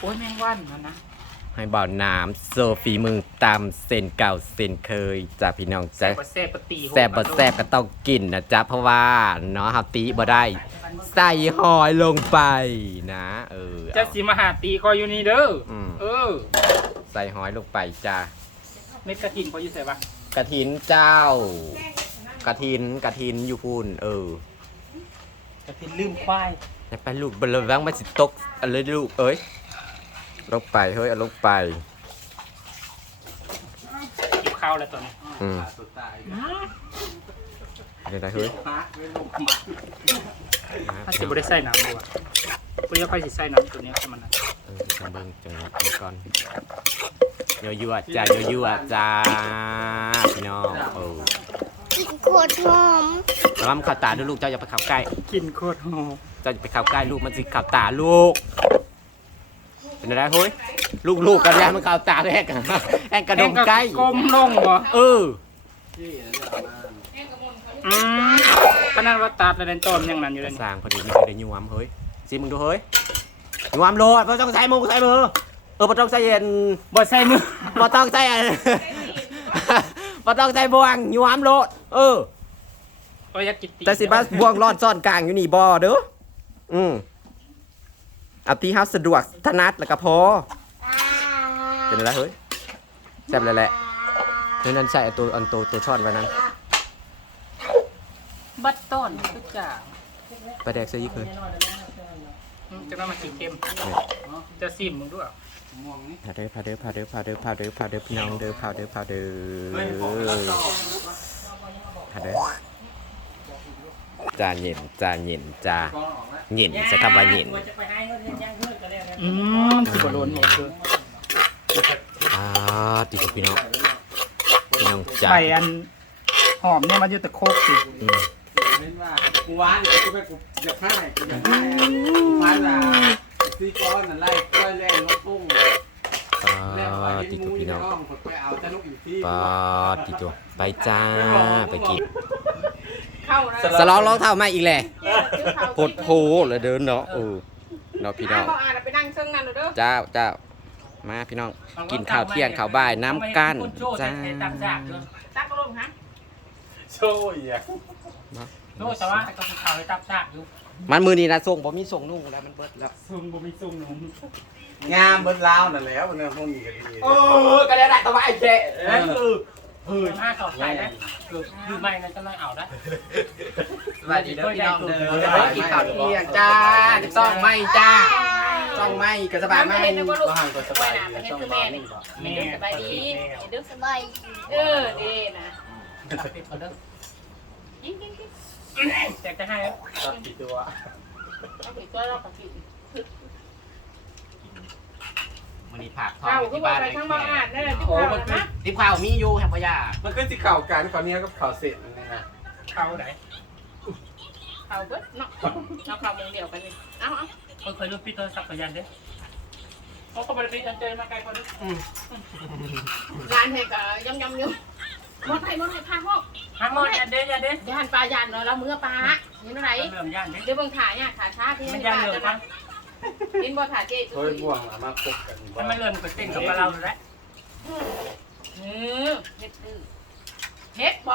โอ้ยแมงวันมันนะให้บ่าวน้ำโซฟีมือตามเส้นเก่าเส้นเคยจ้าพี่น้องจ้าแซ่บปตีแซ่บบ่แซ่บก็ต้องกินนะจ๊ะเพราะว่าเนาะเฮาตีบ่ได้ใส่หอยลงไปนะจะสิมาหาตีคอยอยู่นี่เด้อใส่หอยลงไปจ้าเม็ดกระถินพออยู่ใส่ปะกระถินเจ้ากระถินอยู่พูนกระถินลืมควายอย่าไปลูกบลวังมาสิตกอะไรลูกเอ้ยลงไปเฮ้ยเอาลงไปกินข้าวแล้วตอนนี้เดี๋ยวได้เฮ้ยถ้าสิบ่ได้ใส่น้ำด้วยปุ้ยค่อยสิใส่น้ำตัวนี้ให้มันนะจะเบิ่งจังหวะก่อนยั่วจ้ายั่วจ้าพี่น้องโคตรหอมระวังข่าวตาด้วยลูกเจ้าอย่าไปเข้าใกล้กินโคตรหอมเจ้าอย่าไปเข้าใกล้ลูกมันสิข่าวตาลูกเป็นอะไรเฮ้ยลูกกันแล้วมันข่าวตาแอกกระดงใกล้ก้มลงบ่ขนาดว่าตัดแล้วต้นยังนั้นอยู่เลยสร้างพอดีไม่เคยได้ยวมเฮ้ยซิมึงดูเฮ้ยยวมโลดไม่ต้องใส่มือไม่ต้องใส่เย็นบ่ใส่มือไม่ต้องใส่ไม่ต้องใส่บ่วงยวมโลดแต่สิบ้าบ่วงรอดซ่อนกลางอยู่นี่บ่เด้อเอาที่เฮาสะดวกถนัดแล้วก็พอเป็นอะไรเฮ้ยแซ่บเลยแหละนั่นใส่ตัวช่อนไว้นั้นบัดต้นก็จ่าปลาแดกเสื้อยี่เคยจะน่ามากินเค็มจะซิมมึงด้วยพาเด้อพี่น้องเด้อพาเด้อจานเย็นจ้าเย็นใช้คำว่าเย็นสิบโลนหมดคือติดพี่น้องจ้าใบอันหอมเนี่ยมันจะตะโคกสิกูวานกูไปกูอยากให้กูพันละซีก้อนนั่นไล่ก้อยแรงน้องปุ้งติดพี่น้องติดตัวไปจ้าไปกินสล้อร้องเท่ามาอีกแหละปวดโผเลยเดินเนาะเนาะพี่น้องเจ้ามาพี่น้องกินข้าวเที่ยงข้าวบ่ายน้ำกั้นจ้าโช่วยอ่ะโช่วยแต่ว่าก็คือข่าวให้ตับซากอยู่มันมือนี่นะส่งผมมีส่งนุ่งแล้วมันเบิดแล้วส่งผมมีส่งนุ่งงามเบิดล้าวนั่นแล้วมันเนี่ยพวกนี้ก็ดีก็ได้แต่ว่าไอ้เจ๊ถ้าเขาใส่ได้คือไม่นั่นก็ไม่เอาได้สวัสดีพี่น้องเด้อกินข้าวเที่ยงจ้าต้องไม่จ้าต้องไม่ก็สบายไม่ก็ห่างก็สบายต้องแม่นี่สบายดีเด้อสบายดีนะแจกจะให้กี่ตัวเราขับกี่มันนี่ผักทอดที่บ้านเลยทั้งบ้านนั่นแหละที่ข้าวมีอยู่แฮมเบอร์ยามันก็จะเข่ากันคราวนี้ก็เข่าเสร็จนะฮะเข่าไหนเข่าเบิดเนาะเราเข่ามึงเดียวกันนี่เคยรู้พี่ตัวสักยันเด้เขาก็บริษัทเจอมาไกลคนนึงงานเฮกย่ำอยู่มดไทยพาห้องมดยันเด้ยันปลายันเนาะเราเมื่อปลานี่อะไรเดี๋ยวบางถ่ายเนี่ยขาช้าที่มันยันเลยมั้งกินบ่ถ่ายเจ๊เฮ้ยบ่วงมาคบกันมันไม่เริ่มกับเต้นกับเราแล้วเฮ็ดบ่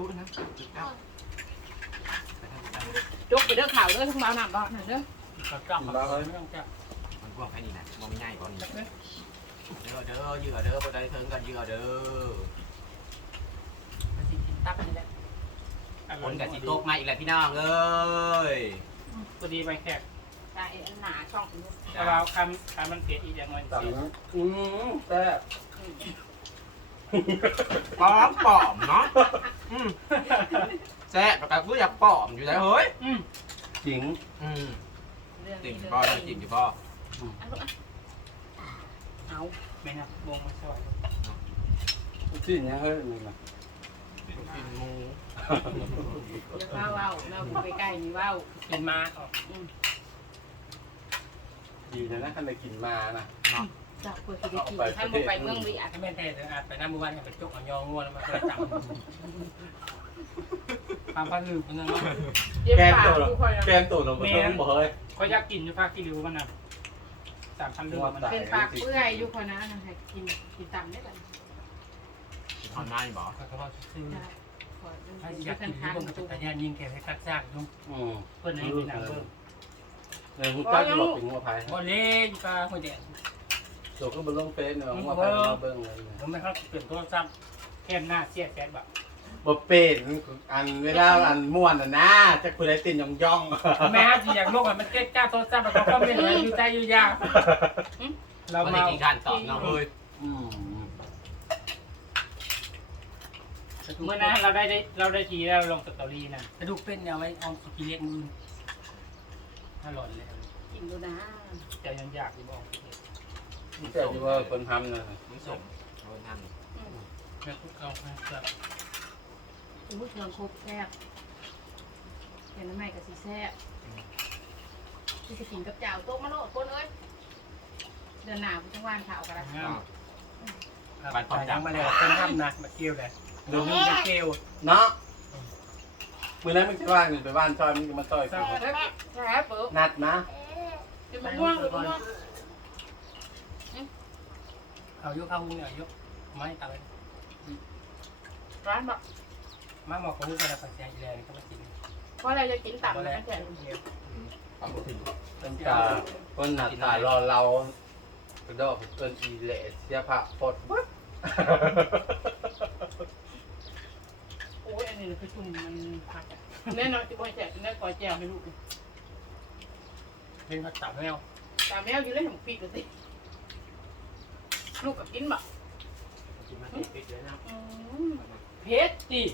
จุกไปเด้อข่าวเด้อทั้งเมาหนักบ่หนักเด้อจับมาเลยไม่ต้องจับมันพวกแค่นี้นะมันไม่ง่ายกว่านี้เด้อยืดเด้อพอได้เทิงกันยืดเด้อตักนี่แหละคนกับจีโต๊ะมาอีกแล้วพี่น้องเอ้ยตัวดีไปแขกได้หนาช่องแต่เราคำมันเผ็ดอีกอย่างเงินแต่ปอมเนาะแซ่บแต่ก็อยากปอมอยู่แล้วเฮ้ยจริงจริงบ่จริงบ่เอาไม่นะวงมาช่วยจริงเนี่ยเฮ้ยนี่นะกินมูอย่าว้าวเราไปใกล้มีว้าวกินมาดีนะคันได้กินมานะจับเปิดไปกินให้มึงไปเมืองวิอาถ้าแม่เทศอาจไปน้ำมือวันไปจุกเอายองงัวแล้วมาจับความพันลืมมันนั่นเนาะแกนตัวเราไม่ต้องบ่เฮ้ยเขาอยากกินอยู่ภาคที่ริวมันน่ะ 3,000เรื่องมันเป็นปากเปื่อยอยู่คนนะให้กินต่ำได้แบบทำได้บ่เขาก็ซื้อให้ให้อยากกักินนทางที่บนแต่ยานยิงแกให้คักซากนุ่มเพิ่นให้เป็นหนังเบิ่งเลยมึงกล้าจะบอกเป็นงัวพายบ่เล่อยู่กับหัวแดงตัวก็บนลงเฟซเนาะงัวพายมาเบิ่งเลยผมไม่ครับเปลี่ยนโทรศัพท์แค่หน้าเสียแสนบาทบ่เป็นอันเวลาอันม่วนนะจะคุยได้ตินย่องแม่ที่อยากโลกมันเก๊กจ้าโทรศัพท์มันก็ไม่เหมือนอยู่ใจอยู่ยาเรามันเมากินการตอบเนาะเฮ้ยเมื่อนั้นเราได้ทีแล้วลงสตอรี่นะกระดูกเป็นเอาไว้เอาสกีเล็กมือถ้าหล่นเลยกินดูนะจะยังอยากอยู่บอกแต่ที่ว่าคนทำนะมึงส่งโดนทันแม่ทุกเอาไปครับอู้เครื่องครบแซ่บเป็นน้ำใหม่กับสีแซ่บที่จะกินกับเจ้าโต๊ะมะโลดคนเอ้ยเดือนหนาวทั้งวันข่าวกันละงามบัตรยังมาแล้วเป็นห้ามนะมาเกี่ยวเลยดูมึงจะเกี่ยวเนาะมื้อนั้นมึงจะว่างอยู่ไปบ้านซอยมึงจะมาซอยแซ่บแซ่บเปิบนัดนะกินมะม่วงหรือมะม่วงเอายกเข้าหุ้งเนี่ยยกไม้ตาเลยร้านบอกมาหมอกของหุ้งก็ได้ปัจจัยแรงก็มากินเพราะอะไรจะกินต่ำก็นะแล้วแค่ทำบ่ถึงเป็นกาคนหน้าตารอเรากระโดดเกินอีเละเสียผ้าปดวัดโอ้ยอันนี้คือชุ่มมันผักแน่นอนที่บอยแจกแน่กอยแจวไม่รู้เป็นผักสาวแมวตาแมวอยู่เล่นของปีกสิลูกกับกินบ่กินมาติดเลยนะเพชรจี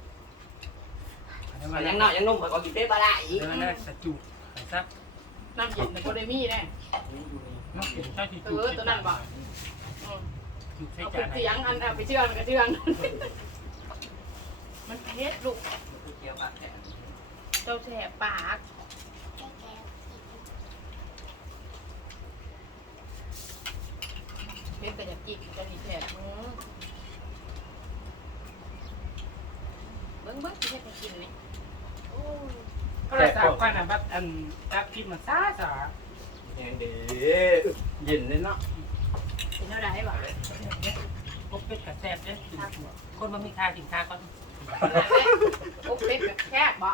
มันยังน้อยยังนุ่มกว่ากินเป๊ะปลาได้อีกเดินได้สจูไอ้ซักน้ำเย็นในโบเดมี่แน่น้องกินใช่ที่ตัวตัวนั้นบ่จูใช้เอาจานเสียงอันเอาไปเชื่องกระเชื่องมันเพชรลูกเกี่ยวกับแค่เจ้าแฉบปากเพชรก็อยากจิกจะดีแฉบเบิ้งที่ให้กินนี่ก็เลยสาวกันนะบัดอันตักกินมันซ่ายังดีเย็นเลยเนาะเป็นเท่าไรบ่พวกเป็ดกับแซ่บเนี่ยคนมันมีค่าสินค้าก็โอ้เพชรแคบบ่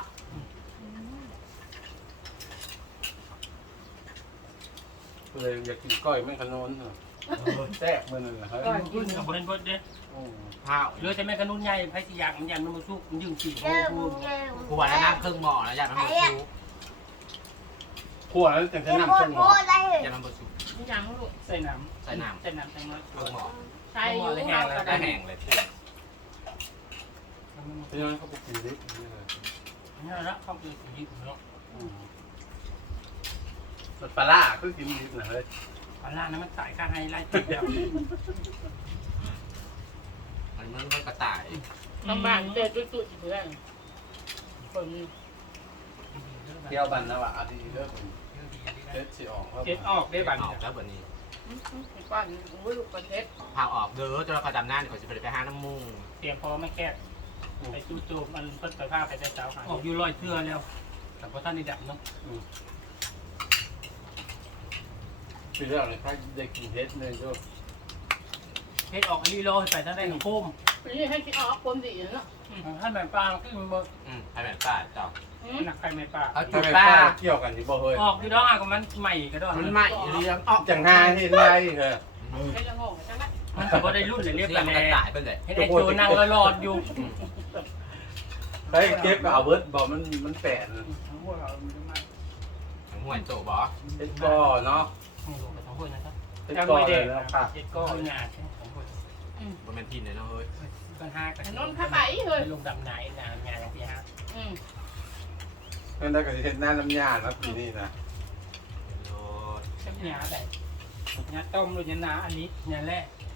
เลยอยากกินก้อยแม่ขนนแซ่บมื้อนั้นเฮ้ยกินกับบริเวณเด้ข้าวเหลือแต่แม่กระนุ่นใหญ่ไผ่สียางมันยันมันมาสู้มันยืงสี่โมงกูว่าแล้วน้ำครึ่งหม้อแล้วอยากมันบ่ซุกขั่วแล้วจังจะนำส่งหมออยากมันบ่ซุกนี่จังลูกใส่น้ใส่น้ำำใส่น้ำใส่น้ครึ่งหม้อใช่อยู่เราก็ได้ได้แห้งเลยำพี่น้องเขาไปกินดิบนี่เลยนี่ละเข้าไปสียืดเนาะปลาล่าคือกินดิบนะเฮ้ยปลาล่านั้นมันสายค่าให้ไล่ติดแล้วมันเหมือนกระต่ายลำบากเด็ดตุ้ยๆเพื่อนคนเที่ยวบันนะวะอาทิตย์เลิกเล็ดสิออกเจ็ดออกได้บัตรออกแล้วแบบนี้ป้านโอ้ยลูกประเทศพาออกเด้อจนเราประจำหน้าก่อนจะไปหาน้ำมูกเตรียมพอไม่แคบไปจู่โจมมันเพิ่นไปผ้าไปแต่เช้าออกอยู่ลอยเทือแล้วแต่พอท่านได้ดับเนาะคือเรื่องอะไรถ้าได้กินเฮ็ดเลยด้วยเพชรออกอันนี้รอไปท่านได้หนึ่งโคมนี่ให้ที่ออกคนดีเนาะท่านแม่ปลาขึ้นมาให้แบบป้าเจ้าหนักไปแม่ปลาเอาถ้าจุดไม่ป้าป้าเกี่ยวกันที่บ่เฮ้ยออกอยู่ดอกอ่ะก็มันใหม่ก็ดอกมันใหม่เรียงออกจังหน้าที่ไรเหรอให้ละงงจังละมันถือว่าได้รุ่นเลยเรียบเรียกังนกระแล้ต่ายไปเลยเห็นไอ้โจนั่งรอดอยู่เฮ้ยเก็บกับเอาเวิร์ดบอกมันแปดทั้งพวกเราไม่ได้มาห่วยโตบ่เฮ็ดก้อเนาะไม่รู้ไปทั้งพวกนะครับเฮ็ดก้อเลยนะค่ะเจ็ดก็งานของพวกบนแมนทินเลยเนาะเฮ้ยปัญหากันนนข้าไปเฮ้ยลงดำไหนงานอย่างที่ฮะนั่นได้กับเฮ็ดหน้าน้ำยาแล้วปีนี้นะเช็ดหยาแบบหยาต้มหรือหยาหนาอันนี้หยาแร่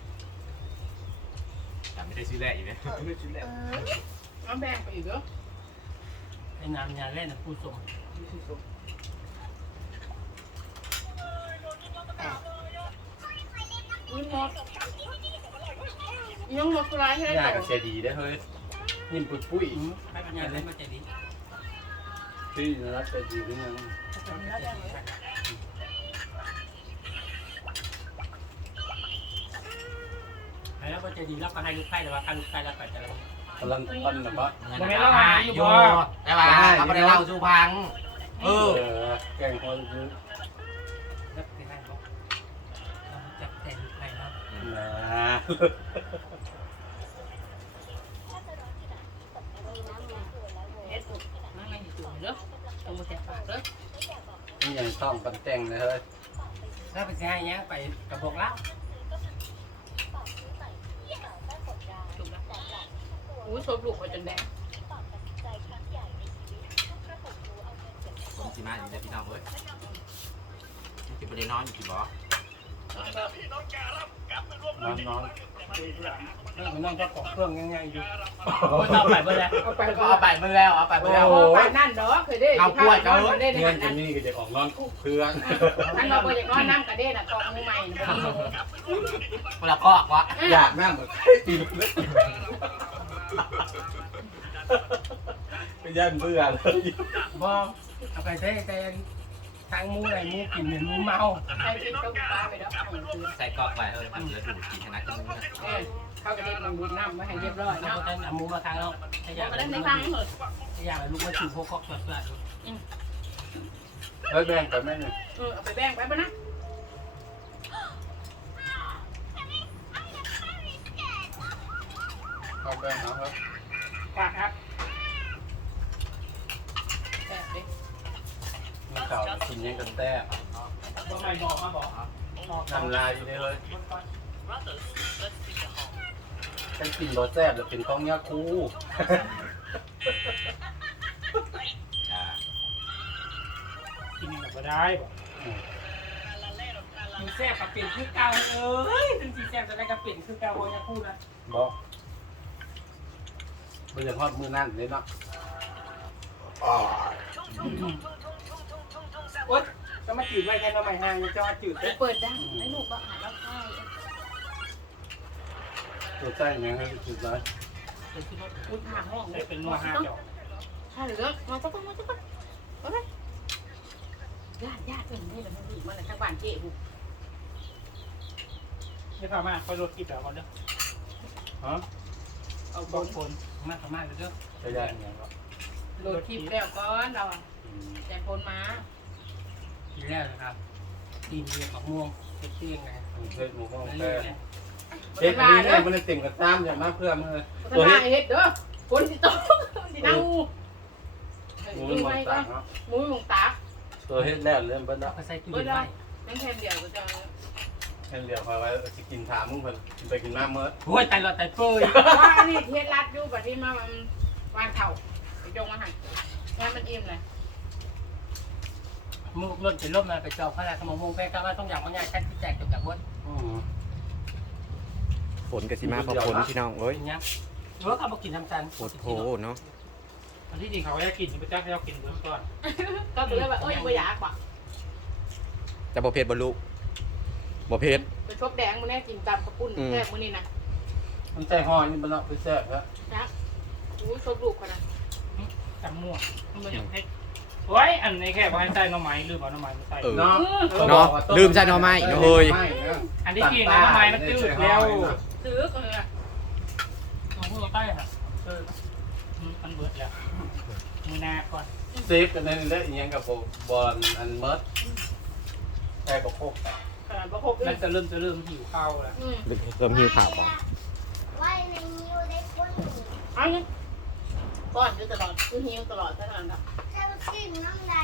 แต่ไม่ได้ซื้อแรกอยู่เนี่ยเอาแบ่งไปอีกเหรอไอ้น้ำหยาแร่น่ะผู้ส่งอุ้ยหมดยังหมดกลายให้ยาได้กับเชดีได้เฮ้ยนิ่มปุ้ยให้หยาแร่มาใจดีที่รักเชดีด้วยนะก็จะดีแล้วก็ให้ลูกไข่แต่ว่าการลูกไข่แล้วไปแต่ละกำลังต้นนะบอสมันไม่เล่าหาอยู่บ่ได้ป่ะเขาไม่ได้เล่าสู่พังแกงคนซื้อแล้วไปให้บอกเราจับแต่ลูกไข่เนาะนะเฮ็ดปุ๊บนั่งในหิวเด้อต้องมาแจกปากเด้อนี่ยังต้องกันแต่งเลยเฮ้ยถ้าไปให้เนี้ยไปกระบอกเล่าถูกแล้วอู้ชบลูกเขาจนแดงผมสิมาอยู่ในพี่น้องเว้ยนี่คือประเด็นนอนอยู่ที่บ่นอนนั่งก็ของเครื่องง่ายๆอยู่เอาไปเมื่อแล้วเอาไปก็เอาไปมันแล้วเอาไปมันแล้วไปนั่นเด้อเคยได้ได้เงี้ยจะนี่ก็จะออกนอนเครื่องท่านเราบ่อยากนอนน้ำกระเด้น่ะกองมือใหม่น่ะบ่มีเวลาก็วะอยากนั่งเหมือนตีนเลยก็ยันเบื่อเลยบอกเอาไปแต่ทางมูอะไรมูกินเหมือนมูเมาใช้ชิ้นต้มปลาไปแล้วใส่กรอกไว้มันเหลือดูดกินชนะกันมื้อเข้ากระเด้มันดูดน้ำไว้ให้เรียบร้อยเอาเนาะแต่เอามูมาทางเราถ้าอยากก็ได้ในครั้งเหรอถ้าอยากลูกมาถือพวกคอกเพื่อนเฮ้ยแบ่งไปไหมเนี่ยเอาไปแบ่งไปป่ะนะเอาแบ่งเอาครับฝากครับแบ่งดิมีเก่ากินยังกันแต่บอกไม่บอกมาบอกทำลายอยู่เลยเป็นกินรสแซ่บหรือเป็นต้องยาคูกินแบบได้บอกมีแซ่บกับเปลี่ยนคือเก่าเอ้ยถึงสีแซ่บจะได้กับเปลี่ยนคือเก่าโอ้ยพูดนะบอกไม่อยากทอดมือนั่นเลยเนาะโอ๊ยจะมาจืดไว้แค่ทำไมห่างจะมาจืดเปิดดังให้ลูกก็หาแล้วใช่ตัวไส้เนี่ยให้สุดเลยลูกหาห้องเป็นนัวห้าจอกใช่หรือมาสักคนมาสักคนเอาเลยญาติเอ็มนี่แหละมันดีมันแหละทางบ้านเจ๊บุไม่พามาคอยรถกินแบบก่อนเด้อฮะเอาบนคนมาพม่าเด้อจะได้ยังไงวะโหลดคลิปแล้วก่อนเราแต่คนมากินแล้วนะครับกินเรียกับม่วงเตี้ยงไงเฮ็ดหมูห้องนั่นแป้เลยเฮ็ดนี้เนี่ยมันเต็มกระต้ามอย่างมากเพื่อมันตัวเฮ็ดเด้อคนที่โตที่นั่งหมูงูมันไม่ต่าก็งเนาะหมูหงตาตัวเฮ็ดแล้วเริ่มเบิ้ลแล้วก็ใส่ตู้เบิเย็ดนแล้ไว้วนั่งแค่เดียวก็จะแค่เดียวพอไว้จะกินถามมึงเพิ่นไปกินมาเมื่อโอ้ยตายหลอดตายเปื่อยว่านี่เฮ็ดรัดอยู่บัดนี้มามันวานเข่าไปจงมาหันงานมันอิ่มเลยมุกรถจะล่มมาไปจอกพระราชมงคลแปลก็ว่าต้องอย่างบางอย่างแค่แจกจบจากวัดฝนกับสิมาพอฝนพี่น้องเอ้ยอย่างเงี้ยหรือว่าเขาบอกกินทำจันโคตรโผเนาะอันที่จริงเขาจะกินไปจ้าเขากินเบื้องต้นก็เลยว่าเอ้ยบ่อยากกว่าจะบ่เพชรบ่ลูกบ่เพชรเป็นชบแดงมื้อนี้กินตำกระปุ้นแซ่บมื้อนี้นะมันใจหอยนี่มันเนาะไปแซ่บแล้วนะอู้ชบลูกคนนั้นจำม่วงมันเป็นอย่างเพชรโอ้ยอันนี้แค่ว่าให้ใส่หน่อไม้หรือเปล่าหน่อไม้ไม่ใส่เนาะเนาะลืมใส่หน่อไม้เนาะเฮ้ยอันที่จริงนะหน่อไม้มันจืดแล้วซื้อก็เลยลองพูดใต้ค่ะมันเบิดแล้วมือหน้าก่อนเซฟกันนั่นได้อีหยังกับบอลอันเมิร์ดใช่บ่โคกขนาดบ่ครบเลมัยนจะเริ่มหิวข้าวแล้วเริ่มหิวข่าวบ่ว่ายในนิ้วได้คนเอาเนี่ยก้อนอยู่ตลอดคือหิวตลอดเท่านั้นครับจะมากินน้ำไหล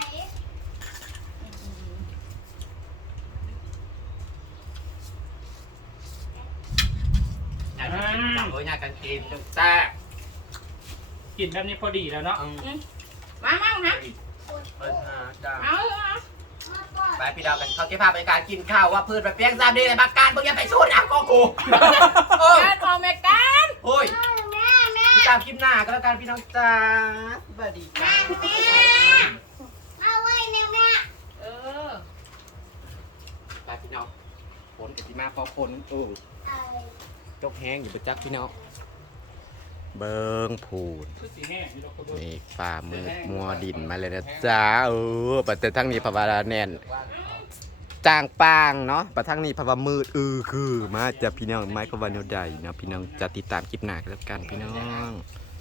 อยากกินจังเอ้ยอยากกันกินจังแซ่บกินแบบนี้พอดีแล้วเนาะมาฮะเปิ้นหาจ้าเอามาก่อนไปพี่ดาวกันเขาเก็บภาพบรรยากาศกินข้าวว่าพืชแบบเปียงซ้ำดีเลยบักการมึงอย่าไปสู้นะก็กูการออกแม่กันโอ้ยแม่แม่ติดตามคลิปหน้าก็แล้วกันพี่น้องจ้าสวัสดีจ้าแม่มาไว้ในแม่เออไปพี่น้องฝนกับที่มาพอฝนอะไรจกแห้งอยู่ประจักพี่น้องเบิงผูดคือสีแห้งมีดอกกระโดดนี่ฝ่ามือมัวดินมาเลยนะจ้าปัจจัยทั้งนี้พาวาราแน่นจางปางเนาะประทั้งนี้เพราะว่ามืดคือมาจะพี่น้องไม้ก็วันเดียวใดเนาะพี่น้องจะติดตามคลิปหน้ากันแล้วกันพี่น้อง